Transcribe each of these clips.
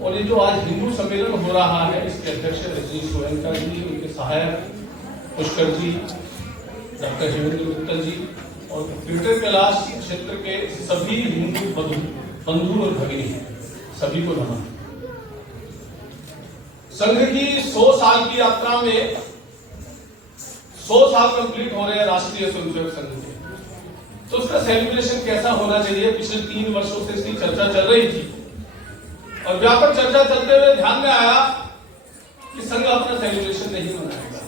और ये जो आज हिंदू सम्मेलन हो रहा है, इसके अध्यक्ष रजनीश गोयनका जी, उनके सहायक पुष्कर जी, डॉक्टर हेमेंद्र मित्तल जी और ग्रेटर कैलाश क्षेत्र के सभी हिंदू बंधु और भगिनी, सभी को नमन। संघ की 100 साल की यात्रा में 100 साल कंप्लीट हो रहे हैं राष्ट्रीय स्वयंसेवक संघ के, तो उसका सेलिब्रेशन कैसा होना चाहिए, पिछले 3 वर्षों से इसकी चर्चा चल रही थी और व्यापक चर्चा चलते हुए ध्यान में आया कि संघ अपना सेलिब्रेशन नहीं मनाएगा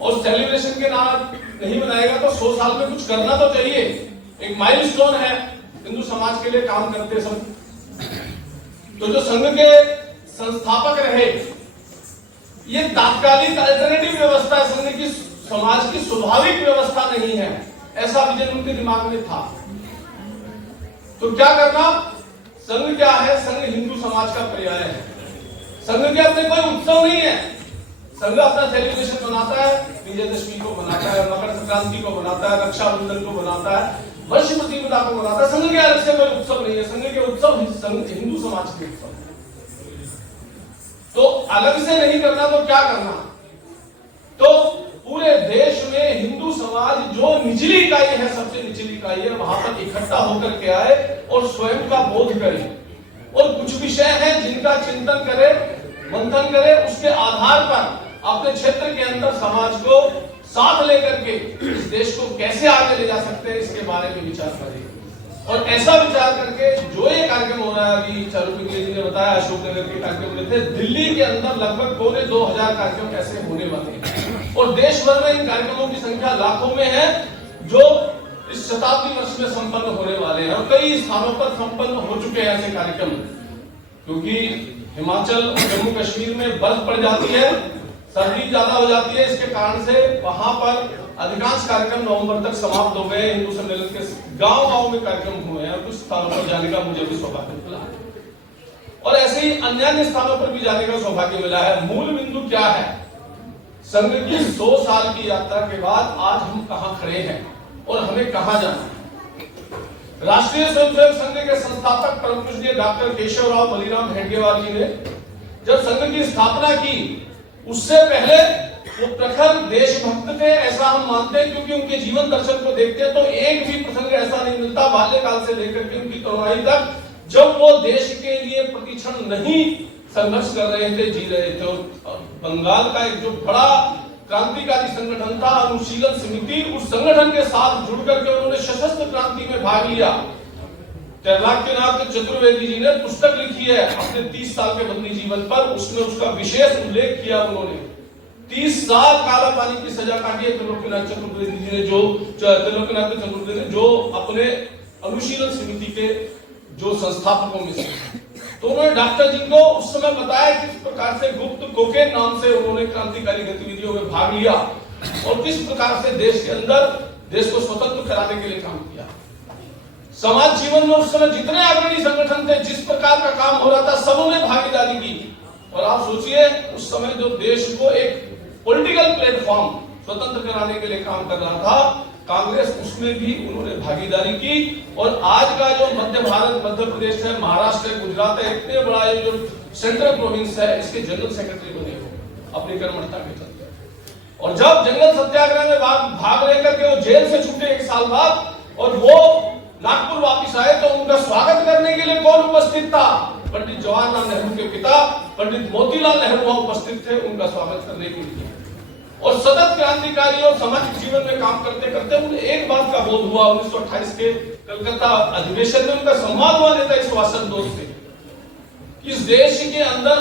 और सेलिब्रेशन के नाम नहीं मनाएगा तो 100 साल में कुछ करना तो चाहिए, एक माइलस्टोन है हिंदू समाज के लिए काम करते सब। तो जो संघ के संस्थापक रहे, ये तात्कालिक अल्टरनेटिव व्यवस्था है, संघ की समाज की स्वाभाविक व्यवस्था नहीं है, ऐसा विजन उनके दिमाग में था। तो क्या करना, संघ क्या है, संघ हिंदू समाज का पर्याय है। संघ के अपने कोई उत्सव नहीं है, संघ अपना सेलिब्रेशन मनाता है, विजयदशमी को मनाता है, मकर संक्रांति को मनाता है, रक्षाबंधन को मनाता है, वर्ष प्रतिपदा को मनाता है। संघ के अलग से कोई उत्सव नहीं है, संघ के उत्सव हिंदू समाज के उत्सव। तो अलग से नहीं करना तो क्या करना, तो पूरे देश में हिंदू समाज जो निचली इकाई है, सबसे निचली इकाई है, वहां पर इकट्ठा होकर के आए और स्वयं का बोध करे और कुछ विषय हैं जिनका चिंतन करे, मंथन करे, उसके आधार पर अपने क्षेत्र के अंदर समाज को साथ लेकर के इस देश को कैसे आगे ले जा सकते हैं, इसके बारे में विचार करें। और ऐसा विचार करके जो ये कार्यक्रम हो रहा है, अभी चारू पिंगले जी ने बताया अशोकनगर के कार्यक्रम में थे, दिल्ली के अंदर लगभग 2,000 कार्यक्रम ऐसे होने वाले हैं और देश भर में इन कार्यक्रमों की संख्या लाखों में है जो इस शताब्दी वर्ष में संपन्न होने वाले हैं और कई स्थानों पर संपन्न हो चुके हैं ऐसे कार्यक्रम। क्योंकि हिमाचल और जम्मू कश्मीर में बर्फ पड़ जाती है, सर्दी ज्यादा हो जाती है, इसके कारण से वहां पर अधिकांश कार्यक्रम नवंबर तक समाप्त हो गए। हिंदू सम्मेलन के गांव-गांव में कार्यक्रम हुए हैं और कुछ स्थानों पर जाने का मुझे भी सौभाग्य मिला है और ऐसे ही अन्य स्थानों पर भी जाने का सौभाग्य मिला है। मूल बिंदु क्या है, संघ की 100 साल की यात्रा के बाद आज हम कहां खड़े हैं और हमें कहां जाना है। राष्ट्रीय स्वयंसेवक संघ के संस्थापक परम पूज्य डॉक्टर केशवराव बलिराम हेडगेवार जी ने जब संघ की स्थापना की, उससे पहले वो प्रखर देशभक्त थे, ऐसा हम मानते हैं, क्योंकि उनके जीवन दर्शन को देखते हैं तो एक भी प्रसंग ऐसा नहीं मिलता बाल्यकाल से लेकर के उनकी तरुणाई तक जब वो देश के लिए प्रतिक्षण नहीं संघर्ष कर रहे थे, जी रहे थे। और बंगाल का एक जो बड़ा क्रांतिकारी संगठन था अनुशीलन समिति, उस संगठन के साथ जुड़ करके उन्होंने सशस्त्र क्रांति में भाग लिया। त्रैलोक्यनाथ चतुर्वेदी जी ने पुस्तक लिखी है अपने 30 साल के बंदी जीवन पर, उसमें उसका विशेष उल्लेख किया। उन्होंने 30 साल काला पानी की सजा काटी है त्रिलोकीनाथ चतुर्वेदी जी ने, त्रिलोकीनाथ चतुर्वेदी ने जो अपने अनुशीलन समिति के जो संस्थापकों में से। तो उन्होंने डॉक्टर जी को उस समय बताया किस प्रकार से गुप्त कोकेन नाम से उन्होंने क्रांतिकारी गतिविधियों में भाग लिया और किस प्रकार से देश के अंदर देश को स्वतंत्र कराने के लिए काम किया। समाज जीवन में उस समय जितने अग्रणी संगठन थे, जिस प्रकार का काम हो रहा था, सबों ने भागीदारी की। और आप सोचिए उस समय जो देश को एक पॉलिटिकल प्लेटफॉर्म स्वतंत्र कराने के लिए काम कर रहा था कांग्रेस, उसमें भी उन्होंने भागीदारी की। और आज का जो मध्य भारत, मध्य प्रदेश है, महाराष्ट्र है, गुजरात है, इतने बड़ा ये जो सेंट्रल प्रोविंस है, इसके जनरल सेक्रेटरी बने हो अपनी कर्मठता के चलते। और जब जंगल सत्याग्रह में भाग लेकर के वो जेल से छूटे 1 साल बाद और वो नागपुर वापिस आए तो उनका स्वागत करने के लिए कौन उपस्थित था? पंडित जवाहरलाल नेहरू के पिता पंडित मोतीलाल नेहरू वहां उपस्थित थे उनका स्वागत करने के लिए। और सतत क्रांतिकारी और सामाजिक जीवन में काम करते करते उन्हें एक बात का बोध हुआ 1928 के कलकत्ता अधिवेशन में उनका संवाद हुआ नेताजी सुभाष चंद्र बोस से। इस देश के अंदर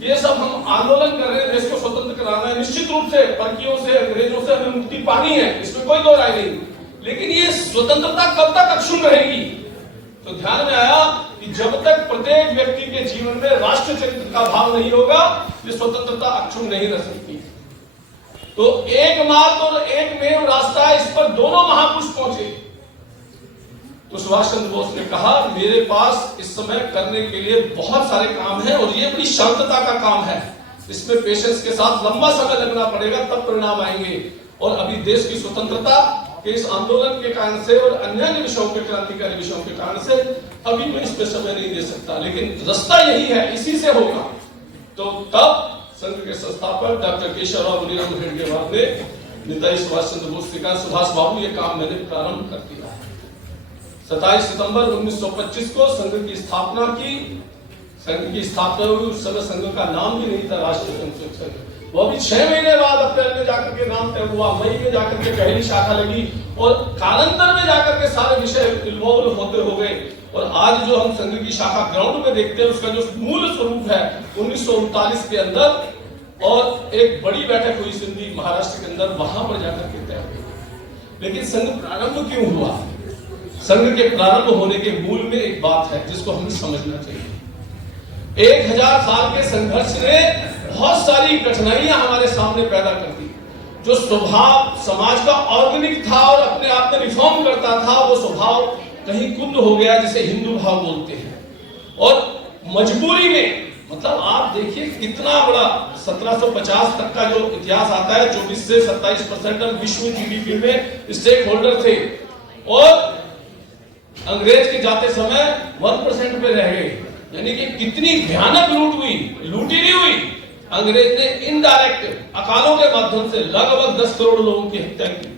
ये सब हम आंदोलन कर रहे हैं, देश को स्वतंत्र कराना है, निश्चित रूप से परकियों से, अंग्रेजों से हमें मुक्ति पानी है, इसमें कोई दो राय नहीं, लेकिन ये स्वतंत्रता कब तक अक्षुण्ण रहेगी? तो ध्यान में आया कि जब तक प्रत्येक व्यक्ति के जीवन में राष्ट्र चरित्र का भाव नहीं होगा, ये स्वतंत्रता अक्षुण्ण नहीं रह सकती। तो एकमात्र और एकमेव रास्ता, इस पर दोनों महापुरुष पहुंचे। तो सुभाष चंद्र बोस ने कहा मेरे पास इस समय करने के लिए बहुत सारे काम हैं और ये बड़ी शांतता का काम है, इसमें पेशेंस के साथ लंबा समय लगना पड़ेगा, तब परिणाम आएंगे। और अभी देश की स्वतंत्रता कि इस आंदोलन के कारण से और अन्य विषयों के, क्रांतिकारी विषयों के कारण से अभी मैं इस पे समय नहीं दे सकता, लेकिन रास्ता यही है, इसी से होगा। तो तब संघ के संस्थापक डॉक्टर केशवराव मुनिराम हेडगेवार ने नेताजी सुभाष चंद्र बोस से कहा, सुभाष बाबू ये काम मैंने प्रारंभ कर दिया है। 27 सितंबर 1925 को संघ की स्थापना की। संघ की स्थापना हुई, उस समय संघ का नाम भी नहीं था राष्ट्रीय स्वयंसेवक संघ। वो भी 6 महीने बाद अप्रैल में जाकर के नाम तय हुआ, मई में जाकर के पहली शाखा लगी और कालांतर में जाकर के सारे विषय इन्वॉल्व होते हो गए। और आज जो हम संघ की शाखा ग्राउंड में देखते हैं, उसका जो मूल स्वरूप है 1939 के अंदर, और एक बड़ी बैठक हुई सिंधी महाराष्ट्र के अंदर, वहां पर जाकर के तय हुई। लेकिन संघ प्रारंभ क्यों हुआ? संघ के प्रारंभ होने के मूल में एक बात है जिसको हमें समझना चाहिए। 1000 साल के संघर्ष ने बहुत सारी कठिनाइयां हमारे सामने पैदा कर दी। जो स्वभाव समाज का ऑर्गेनिक था और अपने आप में रिफॉर्म करता था, वो स्वभाव कहीं कुंद हो गया, जिसे हिंदू भाव बोलते हैं। और मजबूरी में, मतलब आप देखिए कितना बड़ा 1750 तक का जो इतिहास आता है, 24 से 27% विश्व जीडीपी में स्टेक होल्डर थे और अंग्रेज के जाते समय 1% पे रह गए। यानी कि कितनी भयानक लूट हुई, लूट ही नहीं हुई, अंग्रेज ने इनडायरेक्ट अकालों के माध्यम से लगभग 10 करोड़ लोगों की हत्या की।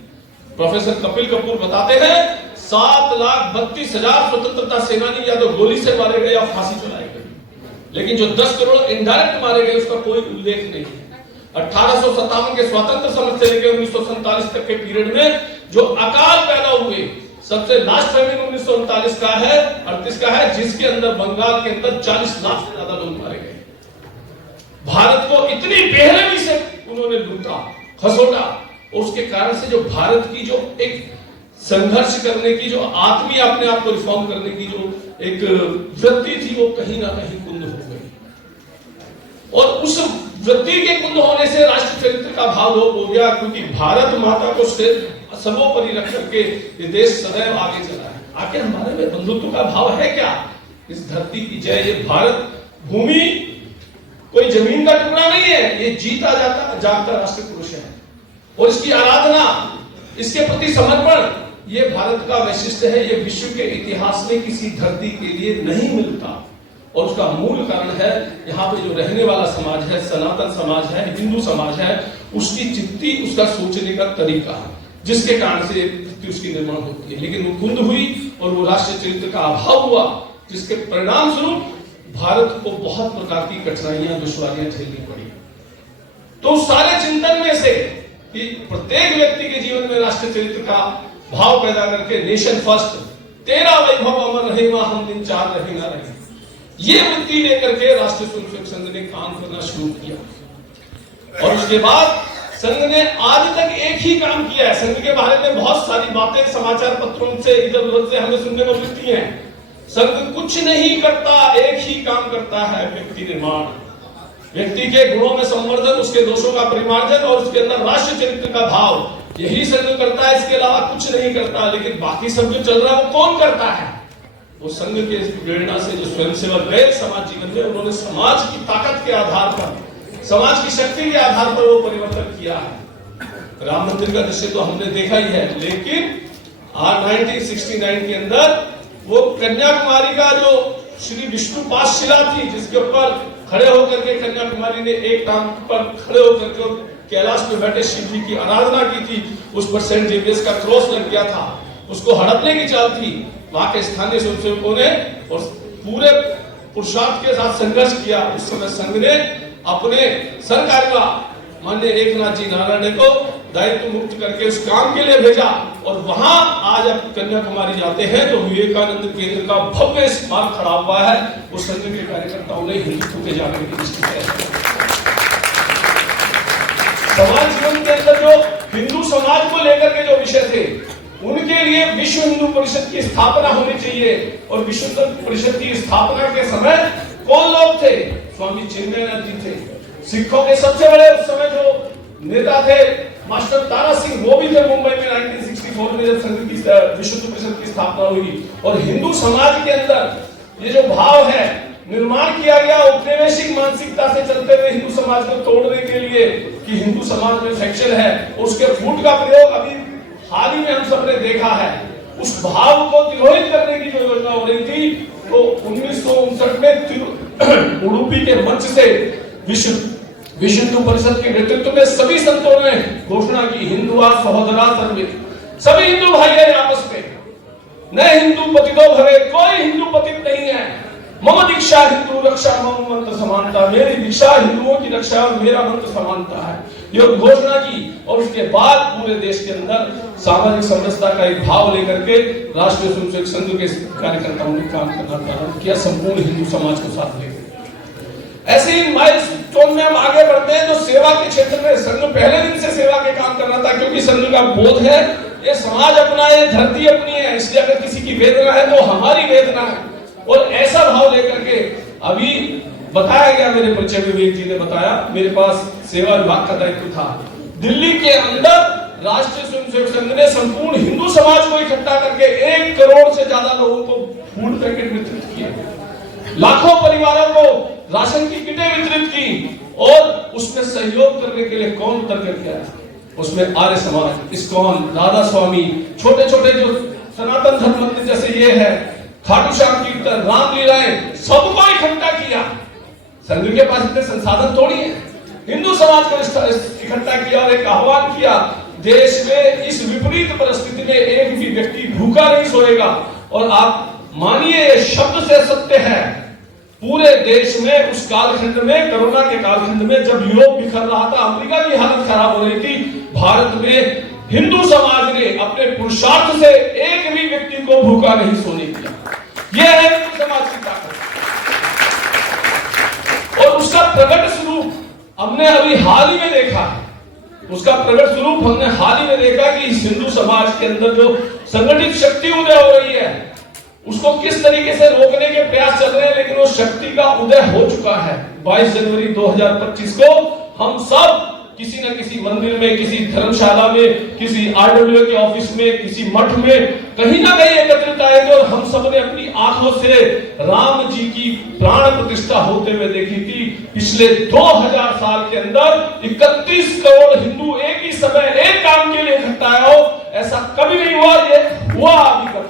प्रोफेसर कपिल कपूर बताते हैं 7,32,000 स्वतंत्रता सेनानी या तो गोली से मारे गए या फांसी चलाए गए, लेकिन जो 10 करोड़ इनडायरेक्ट मारे गए उसका कोई उल्लेख नहीं है। 1857 के स्वतंत्र समर से लेकर 1947 तक के पीरियड में जो अकाल पैदा हुए, सबसे लास्ट फैमिन 1939 का है, 38 का है, जिसके अंदर बंगाल के अंदर 40 लाख से ज्यादा लोग मारे गए। भारत को इतनी बेरहमी से उन्होंने लूटा, खसोटा, और उसके कारण से जो भारत की जो एक संघर्ष करने की, जो आत्मीय अपने आप को रिफॉर्म करने की जो एक वृत्ति थी, वो कहीं ना कहीं कुंद हो गई। और उस वृत्ति के कुंद होने से राष्ट्र चरित्र का भाव लोप हो गया, क्योंकि भारत माता को सर्वोपरि रख करके ये देश सदैव आगे चला है। आखिर हमारे में बंधुत्व का भाव है क्या? इस धरती की जय, ये भारत भूमि कोई जमीन का टुकड़ा नहीं है, ये जीता जागता राष्ट्र पुरुष है। और इसकी आराधना, इसके प्रति समर्पण, ये भारत का वैशिष्ट्य है। ये विश्व के इतिहास में किसी धरती के लिए नहीं मिलता। और उसका मूल कारण है यहाँ पे जो रहने वाला समाज है, सनातन समाज है, हिंदू समाज है, उसकी चित्ती, उसका सोचने का तरीका, जिसके कारण से उसकी निर्माण होती है। लेकिन वो कुंद हुई और वो राष्ट्रीय चरित्र का अभाव हुआ, जिसके परिणाम स्वरूप भारत को बहुत प्रकार की कठिनाइयां, दुश्वारियां झेलनी पड़ी। तो सारे चिंतन में से कि प्रत्येक व्यक्ति के जीवन में राष्ट्रीय चरित्र का भाव पैदा करके नेशन फर्स्ट, तेरा वैभव अमर रहेगा, हम दिन चार रहे ना रहे, ये वृत्ति लेकर के राष्ट्रीय स्वयंसेवक संघ ने काम करना शुरू किया। और उसके बाद संघ ने आज तक एक ही काम किया है। संघ के बारे में बहुत सारी बातें समाचार पत्रों से, इधर उधर से हमें सुनने को मिलती हैं। संघ कुछ नहीं करता, एक ही काम करता है, व्यक्ति निर्माण, व्यक्ति के गुणों में संवर्धन, उसके दोषों का परिमार्जन और उसके अंदर राष्ट्रीय चरित्र का भाव, यही संघ करता है। इसके अलावा कुछ नहीं करता। लेकिन बाकी सब जो चल रहा है वो कौन करता है? वो संघ के प्रेरणा से जो स्वयंसेवक गए समाज जीवन में, उन्होंने समाज की ताकत के आधार पर, समाज की शक्ति के आधार पर वो परिवर्तन किया है। राम मंदिर का दृश्य तो हमने देखा ही है, लेकिन 1969 के अंदर वो कन्याकुमारी का जो श्री विष्णुपाद शिला थी, जिसके ऊपर खड़े होकर के कन्याकुमारी ने एक टांग पर खड़े होकर के कैलाश में बैठे शिव जी की आराधना की थी, उस पर सेंट जेवियर्स का क्रॉस लग गया था, उसको हड़पने की चाल थी। वहां के स्थानीय स्वयंसेवकों ने और पूरे पुरुषार्थ के साथ संघर्ष किया। उस समय संघ ने अपने सरकार्यवा माननीय एकनाथ जी नारायण को दायित्व मुक्त करके उस काम के लिए भेजा। और वहां आज आप कन्याकुमारी जाते हैं तो विवेकानंद केंद्र का भव्य स्मारक खड़ा हुआ है। उस संघ के कार्यकर्ताओं ने हिंदुत्व के जागरण की दृष्टि से समाज जीवन के अंदर जो हिंदू समाज को लेकर के जो विषय थे, उनके लिए विश्व हिंदू परिषद की स्थापना होनी चाहिए। और विश्व हिंदू परिषद की स्थापना के समय कौन लोग थे? स्वामी चिन्मयानंद जी थे। सिखों के सबसे बड़े उस समय जो नेता थे मास्टर तारा सिंह, वो भी थे मुंबई में 1964 में जब संघ की विश्व हिंदू परिषद की स्थापना हुई। और हिंदू समाज के अंदर ये जो भाव है निर्माण किया गया औपनिवेशिक मानसिकता से चलते हुए हिंदू समाज को तोड़ने के लिए कि हिंदू समाज में फ्रैक्चर है, उसके फूट का प्रयोग अभी हाल ही में हम सबने देखा है, उस भाव को तिरोहित करने की जो योजना हो रही थी, तो 1959 में उडुपी के मंच से विश्व हिंदू परिषद के नेतृत्व में सभी संतों ने घोषणा की, हिंदुआ सहोदरा सर्वे, सभी हिंदू भाई है आपस में, न हिंदू पतितो भवे, कोई हिंदू पतित नहीं है। मम दीक्षा हिंदू रक्षा मम मंत्र समानता, मेरी दीक्षा हिंदुओं की रक्षा और मेरा मंत्र समानता है, ये घोषणा की। और उसके बाद पूरे देश के अंदर सामाजिक समरसता का एक भाव लेकर के राष्ट्रीय स्वयंसेवक संघ के कार्यकर्ताओं ने काम करना प्रारंभ किया, संपूर्ण हिंदू समाज को साथ लेकर। ऐसे ही माइलस्टोन में हम आगे बढ़ते हैं। जो सेवा के क्षेत्र में संघ पहले दिन से सेवा के काम कर रहा था, क्योंकि संघ का बोध है ये समाज अपना है, धरती अपनी है, इसलिए अगर किसी की वेदना है तो हमारी वेदना है, और ऐसा भाव लेकर के अभी बताया गया, मेरे परिचय विवेक जी ने बताया, मेरे पास सेवा विभाग का दायित्व था। दिल्ली के अंदर राष्ट्रीय स्वयंसेवक संघ ने संपूर्ण हिंदू समाज को इकट्ठा करके 1 करोड़ से ज्यादा लोगों को फूड पैकेट वितरित किए, लाखों परिवारों को राशन की किटें वितरित की, और उसमें सहयोग करने के लिए कौन उतर करके आया? उसमें आर्य समाज, इस्कॉन, राधा स्वामी, छोटे छोटे जो सनातन धर्म मंदिर जैसे ये है, खाटू श्याम कीर्तन, रामलीलाएं, सबको इकट्ठा किया। संघ के पास इतने संसाधन थोड़ी है। हिंदू समाज को इकट्ठा किया और एक आह्वान किया, देश में इस विपरीत परिस्थिति में एक भी व्यक्ति भूखा नहीं सोएगा। और आप मानिए, ये शब्द से सत्य है, पूरे देश में उस कालखंड में, कोरोना के कालखंड में, जब यूरोप बिखर रहा था, अमेरिका की हालत खराब हो रही थी, भारत में हिंदू समाज ने अपने पुरुषार्थ से एक भी व्यक्ति को भूखा नहीं सोने दिया। यह है हिंदू समाज की ताकत। और उसका प्रकट स्वरूप हमने अभी हाल ही में देखा है, उसका प्रकट स्वरूप हमने हाल ही में देखा कि इस हिंदू समाज के अंदर जो संगठित शक्ति उदय हो रही है, उसको किस तरीके से रोकने के प्रयास चल रहे हैं, लेकिन वो शक्ति का उदय हो चुका है। 22 जनवरी 2025 को हम सब किसी न किसी मंदिर में, किसी धर्मशाला में, किसी आरडब्ल्यू के ऑफिस में, किसी मठ में, कहीं ना कहीं एकत्रित आएंगे, और हम सब ने अपनी आंखों से राम जी की प्राण प्रतिष्ठा होते हुए देखी थी। पिछले 2000 साल के अंदर 31 करोड़ हिंदू एक ही समय एक काम के लिए इकट्ठा हो, ऐसा कभी नहीं हुआ। ये हुआ अभी तक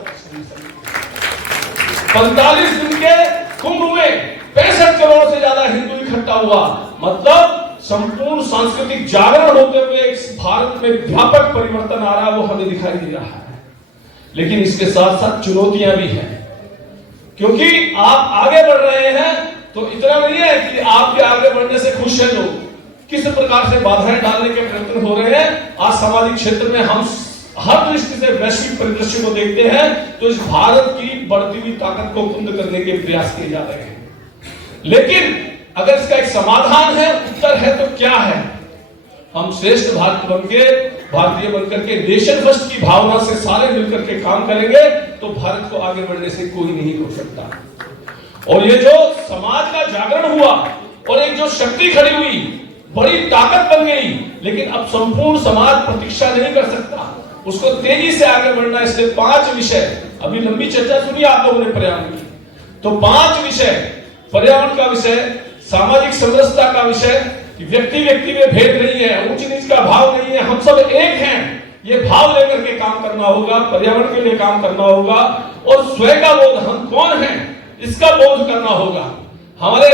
45 दिन के कुंभ में 65 करोड़ से ज्यादा हिंदू इकट्ठा हुआ। मतलब संपूर्ण सांस्कृतिक जागरण होते हुए भारत में व्यापक परिवर्तन आ रहा है, वो हमें दिखाई दे रहा है। लेकिन इसके साथ साथ चुनौतियां भी हैं, क्योंकि आप आगे बढ़ रहे हैं तो इतना नहीं है कि आपके आगे बढ़ने से खुश है लोग, किस प्रकार से बाधाएं डालने के प्रयत्न हो रहे हैं। आज सामाजिक क्षेत्र में हम हर दृष्टि से वैश्विक परिदृश्य को देखते हैं, तो इस भारत की बढ़ती हुई ताकत को कुंद करने के प्रयास किए जा रहे हैं। लेकिन अगर इसका एक समाधान है, उत्तर है, तो क्या है? हम श्रेष्ठ भारतीय बनकर के नेशन फर्स्ट की भावना से सारे मिलकर के काम करेंगे तो भारत को आगे बढ़ने से कोई नहीं रोक सकता। और ये जो समाज का जागरण हुआ और एक जो शक्ति खड़ी हुई, बड़ी ताकत बन गई, लेकिन अब संपूर्ण समाज प्रतीक्षा नहीं कर सकता, उसको तेजी से आगे बढ़ना। इसलिए 5 विषय, अभी लंबी चर्चा सुनी आप लोगों ने पर्यावरण की, तो 5 विषय, पर्यावरण का विषय, सामाजिक समरसता का विषय, व्यक्ति व्यक्ति में भेद नहीं है, ऊंच नीच का भाव नहीं है, हम सब एक हैं, ये भाव लेकर के काम करना होगा, पर्यावरण के लिए काम करना होगा, और स्वयं का बोध, हम कौन हैं इसका बोध करना होगा। हमारे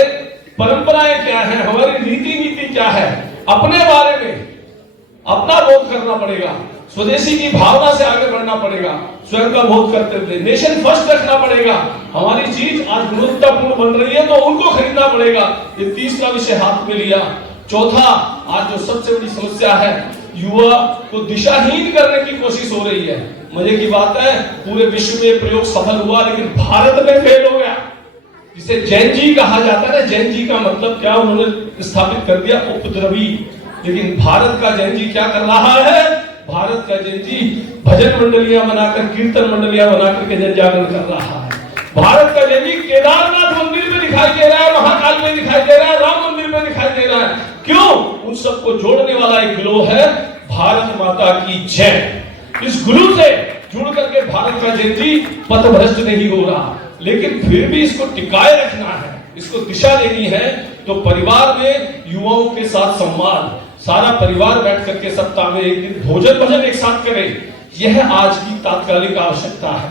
परंपराएं क्या है, हमारी रीति नीति क्या है, अपने बारे में अपना बोध करना पड़ेगा, स्वदेशी की भावना से आगे बढ़ना पड़ेगा, स्वयं का बोध करते हुए नेशन फर्स्ट रखना पड़ेगा। हमारी चीज आज गुणवत्तापूर्ण बन रही है तो उनको खरीदना पड़ेगा। ये 3रा विषय हाथ में लिया। चौथा, आज जो सबसे बड़ी समस्या है, युवा को दिशाहीन करने की कोशिश हो रही है। मजे की बात है, पूरे विश्व में प्रयोग सफल हुआ, लेकिन भारत में फेल हो गया। जिसे जैन जी कहा जाता है, जैन जी का मतलब क्या, उन्होंने स्थापित कर दिया उपद्रवी। लेकिन भारत का जैन जी क्या कर रहा है? भारत का जैन जी भजन मंडलियां बनाकर, कीर्तन मंडलियां बनाकर के जन जागरण कर रहा है। भारत का जैन जी केदारनाथ मंदिर में दिखाई दे रहा है, महाकाल में दिखाई दे रहा है, राम मंदिर में दिखाई दे रहा है। क्यों? उन सबको जोड़ने वाला एक ग्लो है, भारत माता की जय। इस ग्लू से जुड़ करके भारत का जैन जी पथभ्रष्ट नहीं हो रहा, लेकिन फिर भी इसको टिकाए रखना है, इसको दिशा देनी है। तो परिवार में युवाओं के साथ संवाद, सारा परिवार बैठ करके सप्ताह में एक दिन भोजन भजन एक साथ करें, यह आज की तात्कालिक आवश्यकता है।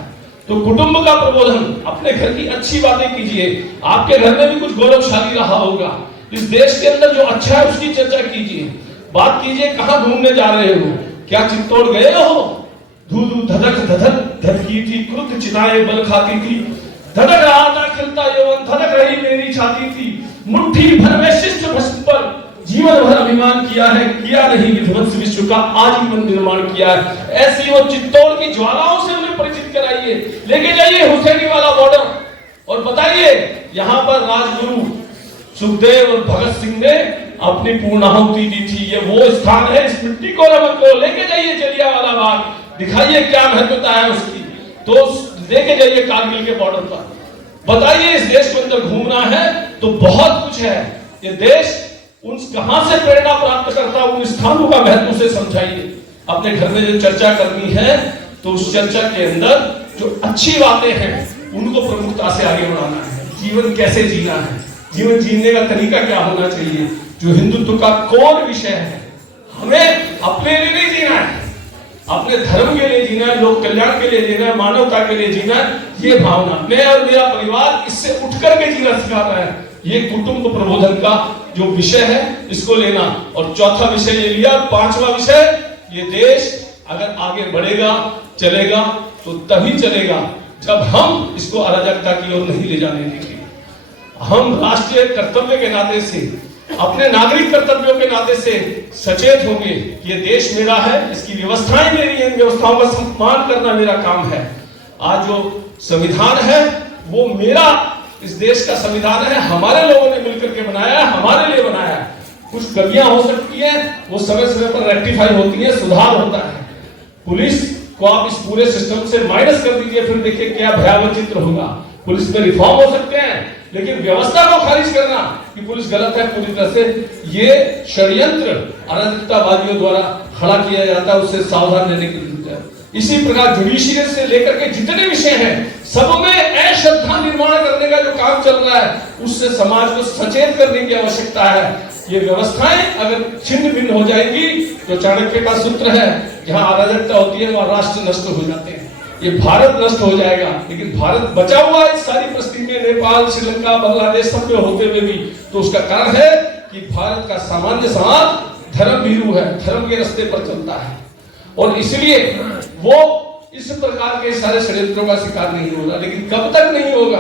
तो कुटुंब का प्रबोधन, अपने घर की अच्छी बातें कीजिए। आपके घर में भी कुछ गौरवशाली रहा होगा, इस देश के अंदर जो अच्छा है उसकी चर्चा कीजिए। बात कीजिए कहां घूमने जा रहे हो, क्या चित्तौड़ गए हो? धू धू धधक धधक धधकी थी, क्रुद्ध चिताएं बल खाती थी, धड़क रहा था खिलता यौवन, धड़क रही मेरी छाती थी, मुट्ठी भर में शिष्ट भस्म पर जीवन भर अभिमान किया है, किया नहीं विध्वंस विश्व का आजीवन निर्माण किया है। ऐसी वो चित्तौड़ की ज्वालाओं से उन्हें परिचित कराइए, लेके जाइए हुसैनी वाला बॉर्डर और बताइए यहाँ पर राजगुरु सुखदेव और भगत सिंह ने अपनी पूर्णाहुति दी थी, ये वो स्थान है, इस मिट्टी को रमन को लेके जाइए जलियांवाला बाग, दिखाइए क्या महत्वता है उसकी। तो लेके जाइए कारगिल के बॉर्डर पर, बताइए इस देश के अंदर घूमना है तो बहुत कुछ है। ये देश उन कहां से प्रेरणा प्राप्त करता है, उन स्थानों का महत्व से समझाइए। अपने घर में जो चर्चा करनी है तो उस चर्चा के अंदर जो अच्छी बातें हैं उनको प्रमुखता से आगे बढ़ाना है। जीवन कैसे जीना है, जीवन जीने का तरीका क्या होना चाहिए, जो हिंदुत्व का कोर विषय है। हमें अपने लिए नहीं जीना है, अपने धर्म के लिए जीना है, लोक कल्याण के लिए जीना है, मानवता के लिए जीना है। ये भावना, मैं और मेरा परिवार इससे उठ करके जीना सिखाता है। ये कुटुंब प्रबोधन का जो विषय है इसको लेना। और चौथा विषय ये लिया, पांचवा विषय, ये देश अगर आगे बढ़ेगा चलेगा तो तभी चलेगा जब हम इसको अराजकता की ओर नहीं ले जाने देंगे। हम राष्ट्रीय कर्तव्य के नाते से, अपने नागरिक कर्तव्यों के नाते से सचेत होंगे कि ये देश मेरा है, इसकी व्यवस्थाएं मेरी हैं, व्यवस्थाओं का सम्मान करना मेरा काम है। आज जो संविधान है वो मेरा, इस देश का संविधान है, हमारे लोगों ने मिलकर के बनाया है, हमारे लिए बनाया है। कुछ कमियां हो सकती हैं, वो समय समय पर रेक्टिफाई होती है, सुधार होता है। पुलिस को आप इस पूरे सिस्टम से माइनस कर दीजिए, फिर देखिए क्या भयावह चित्र होगा। पुलिस में रिफॉर्म हो सकते हैं, लेकिन व्यवस्था को खारिज करना कि पुलिस गलत है पूरी तरह से, ये षड्यंत्र अराजकतावादियों द्वारा खड़ा किया जाता है, उससे सावधान रहने की जरूरत है। इसी प्रकार जुडिशियल से लेकर के जितने विषय हैं सब में अश्रद्धा निर्माण करने का जो काम चल रहा है उससे समाज को सचेत करने की आवश्यकता है। ये व्यवस्थाएं अगर छिन्न भिन्न हो जाएंगी तो चाणक्य का सूत्र है, जहां अराजकता होती है वहां राष्ट्र नष्ट हो जाते हैं। ये भारत नष्ट हो जाएगा, लेकिन भारत बचा हुआ है इस सारी परिस्थिति में, नेपाल, श्रीलंका, बांग्लादेश सब में होते हुए भी। तो उसका कारण है कि भारत का सामान्य समाज धर्म भीरू है, धर्म के रास्ते पर चलता है, और इसलिए वो इस प्रकार के सारे षड्यंत्रों का शिकार नहीं होगा। लेकिन कब तक नहीं होगा,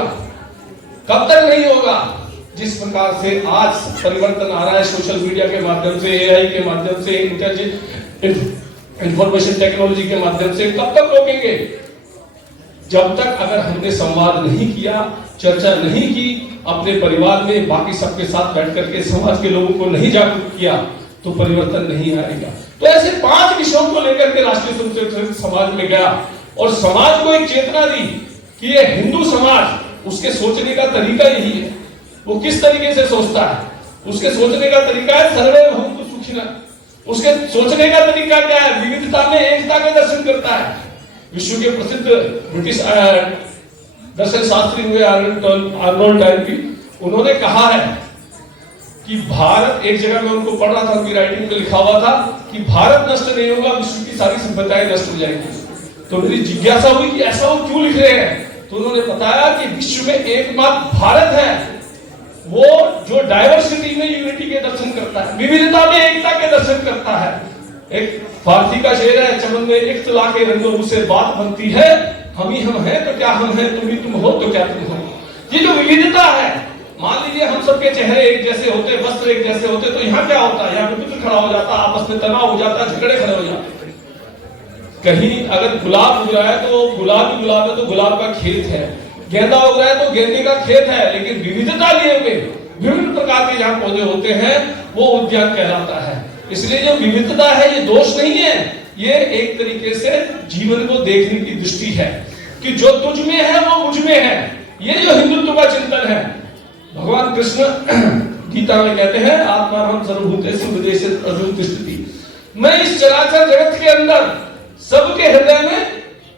कब तक नहीं होगा? जिस प्रकार से आज परिवर्तन आ रहा है सोशल मीडिया के माध्यम से, एआई के माध्यम से, इंफॉर्मेशन टेक्नोलॉजी के माध्यम से, कब तक रोकेंगे? जब तक अगर हमने संवाद नहीं किया, चर्चा नहीं की, अपने परिवार में बाकी सबके साथ बैठ करके समाज के लोगों को नहीं जागरूक किया तो परिवर्तन नहीं आएगा। तो ऐसे 5 विषयों को लेकर के राष्ट्रीय स्वयंसेवक समाज में गया और समाज को एक चेतना दी कि ये हिंदू समाज, उसके सोचने का तरीका यही है। वो किस तरीके से सोचता है? उसके सोचने का तरीका है सर्वे भवन्तु सुखिनः। उसके सोचने का तरीका क्या है? विविधता में एकता के दर्शन करता है। विश्व के प्रसिद्ध ब्रिटिश दर्शन शास्त्री हुए आर्नोल्ड टॉयनबी, उन्होंने कहा है कि भारत, एक जगह में उनको पढ़ रहा था, उनकी राइटिंग में लिखा हुआ था कि भारत नष्ट नहीं होगा, विश्व की सारी सभ्यताएं नष्ट हो जाएंगी। तो मेरी जिज्ञासा हुई कि ऐसा वो क्यों लिख रहे हैं? तो उन्होंने बताया कि विश्व में एकमात्र भारत है वो जो डाइवर्सिटी में यूनिटी के दर्शन करता है, विविधता में एकता के दर्शन करता है। एक फारसी का शेर है, चमन में इख्तिलाफ के रंगों से बात बनती है, हम ही हम हैं तो क्या हम हैं, तुम ही तुम हो तो क्या तुम हो। ये जो विविधता है, मान लीजिए हम सबके चेहरे एक जैसे होते, वस्त्र एक जैसे होते, तो यहाँ क्या होता है? यहाँ विपुल खड़ा हो जाता, आपस में तनाव हो जाता, झगड़े खड़े हो जाते। कहीं अगर गुलाब उग रहा है तो गुलाब ही गुलाब है, तो गुलाब का खेत है, गेंदा उग रहा है तो गेंदे का खेत है, लेकिन विविधता लिए हुए विभिन्न प्रकार के जहां पौधे होते हैं वो उद्यान कहलाता है। इसलिए जो विविधता है ये दोष नहीं है, ये एक तरीके से जीवन को देखने की दृष्टि है कि जो तुझ में है वो मुझ में है। ये जो हिंदुत्व का चिंतन है, भगवान कृष्ण गीता में कहते हैं, आत्माराम सर्वभूतेषु हृदयेषु अर्जुन तिष्ठति। मैं इस चराचर जगत के अंदर सबके हृदय में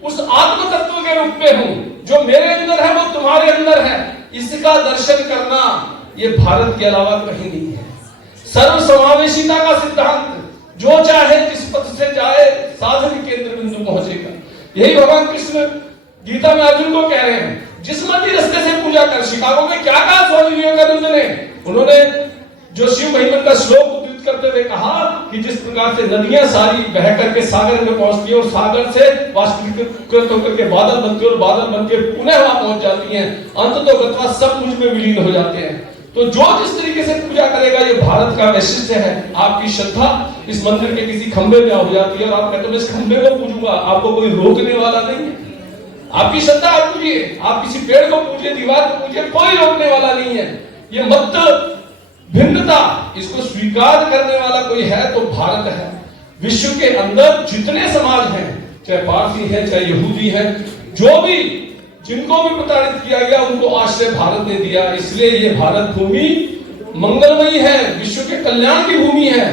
उस आत्म तत्व के रूप में हूं, जो मेरे अंदर है वो तुम्हारे अंदर है। इसका दर्शन करना ये भारत के अलावा कहीं नहीं है। सर्व समावेशिता का सिद्धांत जो चाहे जिस पथ से जाए साधन केंद्र बिंदु पहुंचेगा। यही भगवान कृष्ण गीता में अर्जुन को कह रहे हैं। जिस्मती रास्ते से पूजा कर। शिकागो में क्या कहा स्वामी विवेकानंद ने? उन्होंने जो शिव महिमन का श्लोक उद्धृत करते हुए कहा कि जिस प्रकार से नदियां सारी बह करके सागर में पहुंचती है और सागर से वाष्पीकृत होकर के बादल बनते और बादल बनके पुनः वहां पहुंच जाती हैं, अंततः सब मुझ में विलीन हो जाते हैं। तो जो जिस तरीके से पूजा करेगा, ये भारत का वैशिष्ट्य है। आपकी श्रद्धा इस मंदिर के किसी खंबे में हो जाती है और आप कहते हो इस खंबे को पूजूंगा, आपको कोई रोकने वाला नहीं है। आपकी श्रद्धा आप पूजिए, आप किसी पेड़ को पूजिए, दीवार को पूजिए, कोई रोकने वाला नहीं है। ये मत भिन्नता, इसको स्वीकार करने वाला कोई है तो भारत है। विश्व के अंदर जितने समाज हैं, चाहे पारसी है, चाहे यहूदी है, जो भी जिनको भी प्रताड़ित किया गया उनको आश्रय भारत ने दिया। इसलिए ये भारत भूमि मंगलमयी है, विश्व के कल्याण की भूमि है।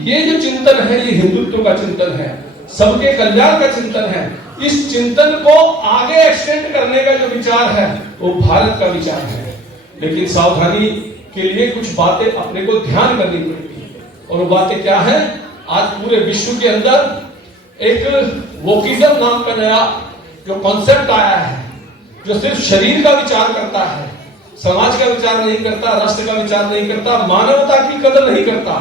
ये जो चिंतन है, ये हिंदुत्व का चिंतन है, सबके कल्याण का चिंतन है। इस चिंतन को आगे एक्सटेंड करने का जो विचार है वो भारत का विचार है। लेकिन सावधानी के लिए कुछ बातें अपने को ध्यान करनी पड़ेगी। और वो बातें क्या है? आज पूरे विश्व के अंदर एक वोकिज्म नाम का नया जो कॉन्सेप्ट आया है, जो सिर्फ शरीर का विचार करता है, समाज का विचार नहीं करता, राष्ट्र का विचार नहीं करता, मानवता की कदर नहीं करता,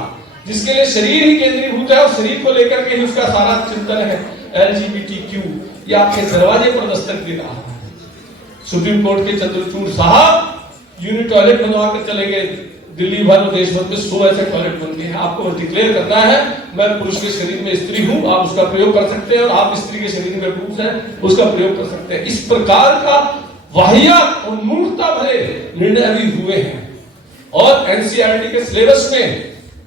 जिसके लिए शरीर ही केंद्रीभूत है और शरीर को लेकर के ही उसका सारा चिंतन है। LGBTQ ये आपके दरवाजे पर दस्तक दे रहा है। सुप्रीम कोर्ट के चंद्रचूड़ साहब यूनिट टॉयलेट बनवा कर चले गए। दिल्ली भर और देश भर में 100 ऐसे टॉयलेट बन गए हैं। आपको डिक्लेयर करना है मैं पुरुष के शरीर में स्त्री हूं, आप उसका प्रयोग कर सकते हैं, और आप स्त्री के शरीर में पुरुष हैं, उसका प्रयोग कर सकते हैं। इस प्रकार का वाहियात और मूर्खता भरे निर्णय अभी हुए हैं। और NCERT के सिलेबस में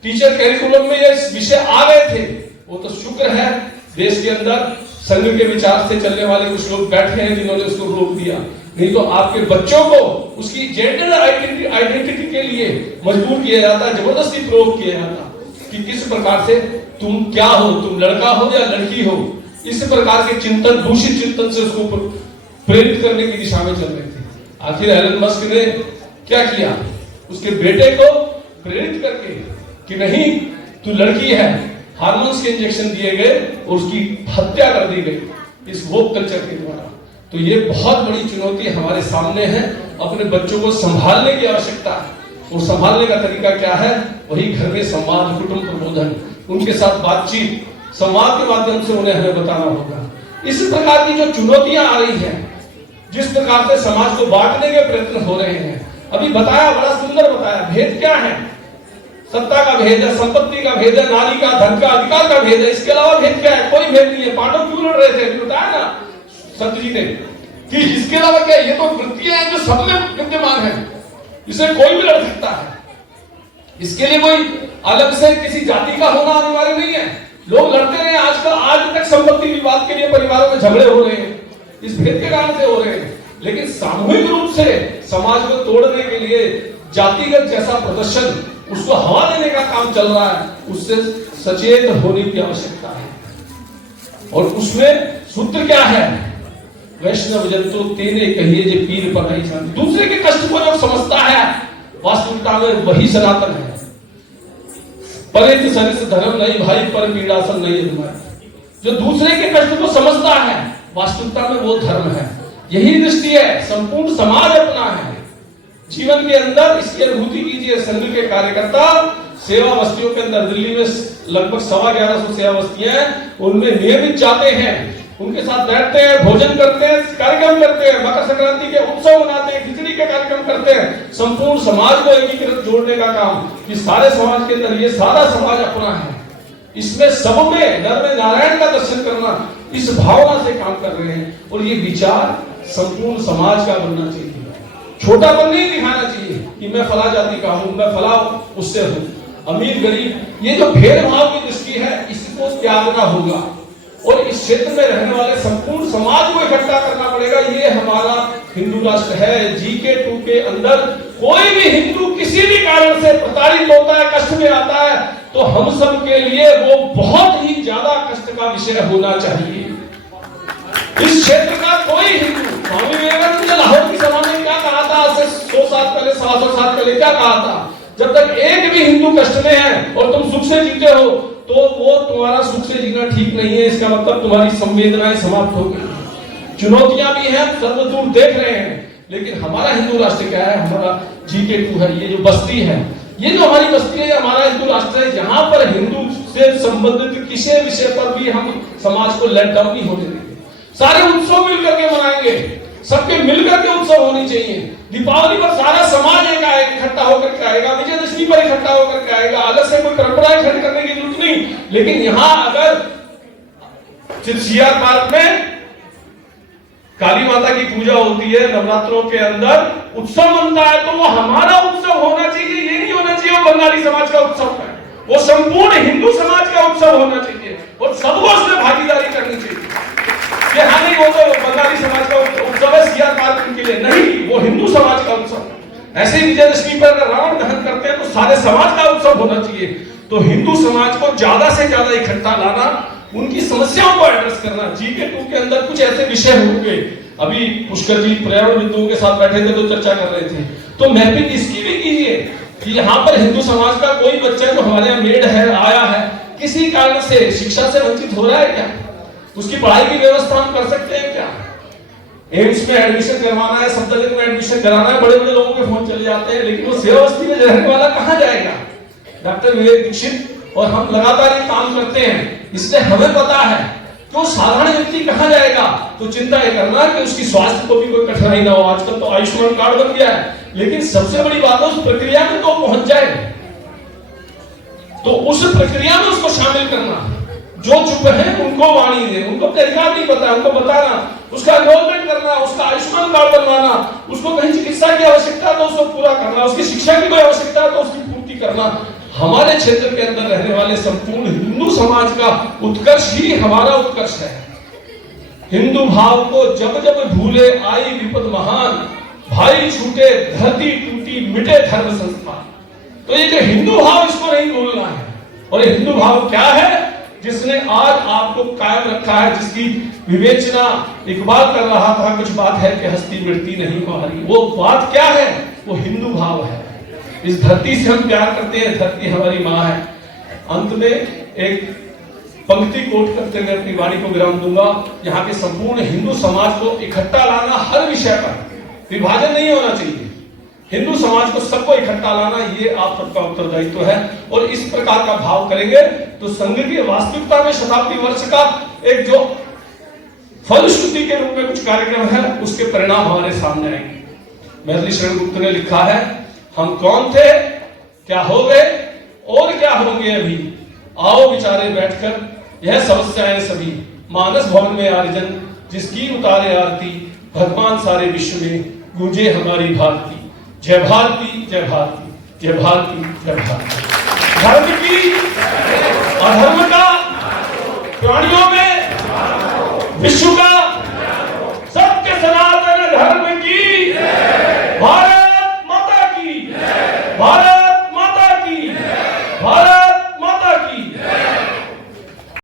टीचर कैरिकुलम में ये विषय आ गए थे। वो तो शुक्र है देश के अंदर संघ के विचार से चलने वाले कुछ लोग बैठे हैं जिन्होंने उसको रोक दिया, नहीं तो आपके बच्चों को उसकी जेंडर आइडेंटिटी के लिए मजबूर किया जाता, जबरदस्ती प्रयोग किया जाता कि किस प्रकार से तुम क्या हो, तुम लड़का हो या लड़की हो। इस प्रकार के चिंतन, दूषित चिंतन से उसको प्रेरित करने की दिशा में चल रहे थे। आखिर एलन मस्क ने क्या किया? उसके बेटे को प्रेरित करके कि नहीं तू लड़की है, हार्मोन्स के इंजेक्शन दिए गए और उसकी हत्या कर दी गई इस वोक कल्चर के द्वारा। तो ये बहुत बड़ी चुनौती हमारे सामने है। अपने बच्चों को संभालने की आवश्यकता है, और संभालने का तरीका क्या है? वही घर में संवाद, कुटुंब प्रबोधन, उनके साथ बातचीत, संवाद के माध्यम से उन्हें हमें बताना होगा। इस प्रकार की जो चुनौतियां आ रही हैं, जिस प्रकार से समाज को बांटने के प्रयत्न हो रहे हैं, अभी बताया, बड़ा सुंदर बताया। भेद क्या है? सत्ता का भेद है, संपत्ति का भेद है, नारी का, धन का, अधिकार का भेद है। इसके अलावा भेद क्या है? कोई भेद नहीं है। पांडव क्यों लड़ रहे थे? बताया ना संत जी ने कि इसके अलावा क्या है? ये तो वृत्तियां हैं जो सब में विद्यमान है, इसे कोई भी लड़ सकता है। इसके लिए कोई अलग से किसी जाति का होना अनिवार्य नहीं है। लोग लड़ते रहे आज तक संपत्ति विवाद के लिए परिवारों में झगड़े हो रहे हैं, इस भेद के कारण से हो रहे हैं। लेकिन सामूहिक रूप से समाज को तोड़ने के लिए जातिगत जैसा प्रदर्शन, उसको हवा देने का काम चल रहा है, उससे सचेत होने की आवश्यकता है। और उसमें सूत्र क्या है? वैष्णव जन तो तेरे कहिए जे पीर पर जान। दूसरे के कष्ट को जो समझता है, वास्तविकता में वही सनातन है। परित सरिस धर्म नहीं भाई, पर पीड़ासन नहीं तुम्हारी। जो दूसरे के कष्ट को समझता है, वास्तविकता में वो धर्म है। यही दृष्टि है, संपूर्ण समाज अपना है। जीवन के अंदर इसकी अनुभूति कीजिए। संघ के कार्यकर्ता सेवा बस्तियों के अंदर, दिल्ली में लगभग 1150 सेवा बस्तियां हैं, उनमें नियमित जाते हैं, उनके साथ बैठते हैं, भोजन करते हैं, कार्यक्रम करते हैं, मकर संक्रांति के उत्सव मनाते हैं, खिचड़ी के कार्यक्रम करते हैं। संपूर्ण समाज को एकीकृत जोड़ने का काम, कि सारे समाज के अंदर ये सारा समाज अपना है, इसमें सब में नर में नारायण का दर्शन करना, इस भावना से काम कर रहे हैं। और ये विचार संपूर्ण समाज का बनना चाहिए। छोटापन नहीं दिखाना चाहिए कि मैं फला जाति का हूं, मैं फला उससे हूं, अमीर गरीब, ये जो भेदभाव की दृष्टि है, इसको त्यागना होगा। और इस क्षेत्र में रहने वाले संपूर्ण समाज को इकट्ठा करना पड़ेगा। ये हमारा हिंदू राष्ट्र है। GK2 के अंदर कोई भी हिंदू किसी भी कारण से प्रताड़ित होता है, कष्ट में आता है, तो हम सब के लिए वो बहुत ही ज्यादा कष्ट का विषय होना चाहिए। इस क्षेत्र का कोई हिंदू, स्वामी विवेकानंद ने लाहौर की सभा में क्या कहा था? 100 साल पहले, 700 साल पहले क्या कहा था? जब तक एक भी हिंदू कष्ट में है और तुम सुख से जीते हो, तो वो तुम्हारा सुख से जीना ठीक नहीं है, इसका मतलब तुम्हारी संवेदनाएं समाप्त हो गई। चुनौतियां भी हैं, सर्वदूर देख रहे हैं, लेकिन हमारा हिंदू राष्ट्र क्या है? हमारा GK2 है, ये जो बस्ती है, ये जो हमारी बस्ती है, हमारा हिंदू राष्ट्र है, जहां पर हिंदू से संबंधित किसी विषय पर भी हम समाज को लेट डाउन नहीं होने देंगे। सारे उत्सव मिलकर के मनाएंगे, सबके मिलकर के उत्सव होनी चाहिए। दीपावली पर सारा समाज इकट्ठा होकर के आएगा, विजयदशमी पर इकट्ठा होकर के आएगा, अलग से कोई परंपराएं खड़ी करने की जरूरत नहीं। लेकिन यहां अगर चिरसिया पार्क में काली माता की पूजा होती है, नवरात्रों के अंदर उत्सव बनता है, तो वो हमारा उत्सव होना चाहिए, ये नहीं होना चाहिए वो बंगाली समाज का उत्सव है, वो संपूर्ण हिंदू समाज का उत्सव होना चाहिए और सबको उसमें भागीदारी करनी चाहिए। ये हाँ नहीं, वो तो बंगाली समाज का उत्सव है, सीआर पार्क के लिए नहीं, वो हिंदू समाज का उत्सव है। ऐसे ही विजयदशमी पर अगर रावण दहन करते हैं तो सारे समाज का उत्सव होना चाहिए। तो हिंदू समाज को ज्यादा से ज्यादा इकट्ठा लाना, उनकी समस्याओं को एड्रेस करना। GK2 के अंदर कुछ ऐसे विषय होंगे, अभी पुष्कर जी पर्यावरण विदुओं के साथ बैठे थे तो चर्चा कर रहे थे, तो मैपिंग इसकी भी कीजिए कि यहाँ पर हिंदू समाज का कोई बच्चा जो हमारे यहाँ मेड है, आया है, किसी कारण से शिक्षा से वंचित हो रहा है क्या? उसकी पढ़ाई की व्यवस्था हम कर सकते हैं क्या? एम्स में एडमिशन करवाना है, सप्तलिंग में एडमिशन कराना है, बड़े बड़े लोगों के फोन चले जाते हैं, लेकिन वो सेवा बस्ती में रहने वाला कहाँ जाएगा? डॉक्टर विवेक दीक्षित और हम लगातार ये काम करते हैं, इसलिए हमें पता है कि वो साधारण व्यक्ति कहाँ जाएगा। तो चिंता ये करना कि उसकी स्वास्थ्य को भी कोई कठिनाई ना हो। आजकल तो आयुष्मान कार्ड बन गया है, लेकिन सबसे बड़ी बात है उस प्रक्रिया में तो पहुंच जाए, तो उस प्रक्रिया में उसको शामिल करना। जो चुप है उनको वाणी दे, उनको तरीका नहीं पता, उनको बताना, उसका एनरोलमेंट करना, उसका आयुष्मान कार्ड बनवाना, उसको कहीं चिकित्सा की आवश्यकता तो उसको पूरा करना, उसकी शिक्षा की कोई आवश्यकता तो उसकी पूर्ति करना। हमारे क्षेत्र के अंदर रहने वाले संपूर्ण हिंदू समाज का उत्कर्ष ही हमारा उत्कर्ष है। हिंदू भाव को जब जब भूले आई विपद महान, भाई छूटे धरती टूटी मिटे धर्म संस्थान। तो ये जो हिंदू भाव, इसको नहीं भूलना है। और ये हिंदू भाव क्या है? जिसने आज आपको कायम रखा है, जिसकी विवेचना इकबाल कर रहा था, कुछ बात है कि हस्ती मिटती नहीं हमारी। वो बात क्या है? वो हिंदू भाव है। इस धरती से हम प्यार करते हैं, धरती हमारी माँ है। अंत में एक पंक्ति कोट करते हुए अपनी वाणी को विराम दूंगा। यहाँ के संपूर्ण हिंदू समाज को इकट्ठा लाना, हर विषय पर विभाजन नहीं होना चाहिए, हिंदू समाज को सबको इकट्ठा लाना, ये आप सबका उत्तरदायित्व है। और इस प्रकार का भाव करेंगे तो संघ की वास्तविकता में शताब्दी वर्ष का एक जो फलश्रुति के रूप में कुछ कार्यक्रम है, उसके परिणाम हमारे सामने आएंगे। मैथिली शरण गुप्त ने लिखा है, हम कौन थे, क्या हो गए और क्या होंगे अभी, आओ विचारे बैठकर यह समस्याएं सभी, मानस भवन में आर्जन जिसकी उतारे आरती, भगवान सारे विश्व में गूंजे हमारी भारती। जय भारती, जय भारती, जय भारती, जय भारती। भारत की